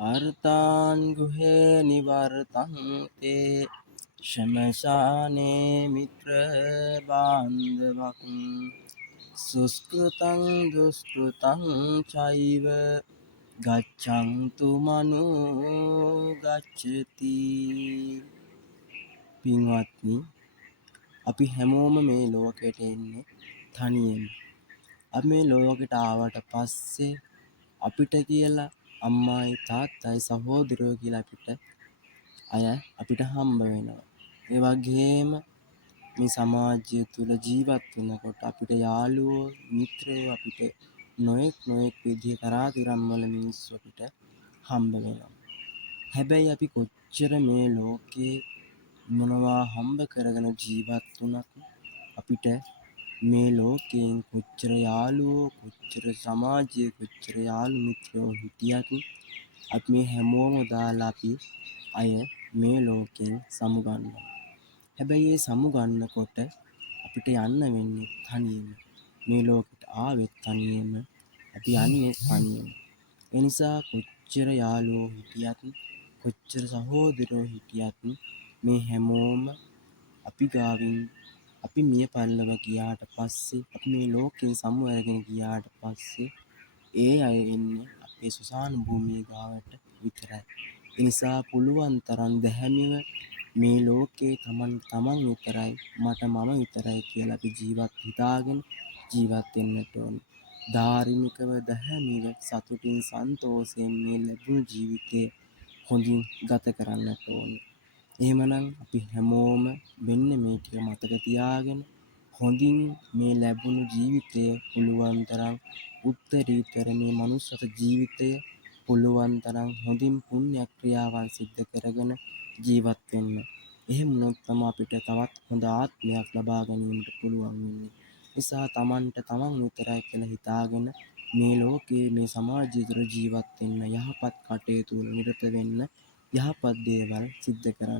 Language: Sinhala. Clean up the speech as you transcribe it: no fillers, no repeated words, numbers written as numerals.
අර්ථාන් ගුහේ නිවර්තං තේ ශමශානේ මිත්‍ර බාන්ධවක් සුස්කෘතං දුස්කෘතං චෛව ගච්ඡන්තු මනෝ ගච්ඡති. පින්වත්නි, අපි හැමෝම මේ ලෝකයට එන්නේ තනියෙන්. අපි මේ ලෝකෙට ආවට පස්සේ අපිට කියලා අම්මායි තාත්තයි සහෝදරයෝ කියලා අපිට හම්බ වෙනවා. ඒ වගේම මේ සමාජය තුල ජීවත් වෙනකොට අපිට යාළුවෝ මිත්‍රයෝ අපිට නොඑක් විදිහේ තරාතිරම් වල මිනිස්සු අපිට හම්බ වෙනවා. හැබැයි අපි කොච්චර මේ ලෝකේ මොනවා හම්බ කරගෙන ජීවත් වුණත් අපිට මේ ලෝකයෙන් කොච්චර යාළුවෝ කොච්චර සමාජයේ කොච්චර යාළු මිත්‍රයෝ හිටියත් අපි මේ හැමෝම දාලා අපි අය මේ ලෝකෙන් සමුගන්නවා. හැබැයි ඒ සමුගන්නකොට අපිට යන්න වෙන්නේ තනියම. මේ ලෝකෙට ආවෙත් තනියම. අපි යන්නේ තනියම. ඒ නිසා කොච්චර යාළුවෝ හිටියත් කොච්චර සහෝදරයෝ හිටියත් මේ හැමෝම අපි ගාවින් අපි මිය පරලොව ගියාට පස්සේ අපි මේ ලෝකෙන් සමු අරගෙන ගියාට පස්සේ ඒ අය එන්නේ අපේ සුසාන භූමිය ගාවට විතරයි. ඒ නිසා පුළුවන් තරම් දැහැමිව මේ ලෝකේ තමන් විතරයි මට මම විතරයි කියලා අපි හිතාගෙන ජීවත් වෙන්නට ඕනේ. ධාර්මිකව දැහැමිව සතුටින් සන්තෝෂයෙන් මේ ලැබුණු ජීවිතේ හොඳින් ගත කරන්නට ඕනේ. එහෙමනම් අපි හැමෝම මෙන්න මේ ටික මතක තියාගෙන හොඳින් මේ ලැබුණු ජීවිතය පුළුවන් තරම් උත්තරීතර මේ මනුෂ්‍ය ජීවිතය පුළුවන් තරම් හොඳින් පුණ්‍ය ක්‍රියාවන් සිද්ධ කරගෙන ජීවත් වෙන්න. එහෙම වුණොත් තමයි අපිට තවත් හොඳ ආත්මයක් ලබා ගැනීමට පුළුවන් වෙන්නේ. නිසා තමන්ට තමන් විතරයි කියලා හිතාගෙන මේ ලෝකයේ මේ සමාජය තුළ ජීවත් වෙන්න, යහපත් කටයුතු වල නිරත වෙන්න, යහපත් දේවල් සිද්ධ කරන්න.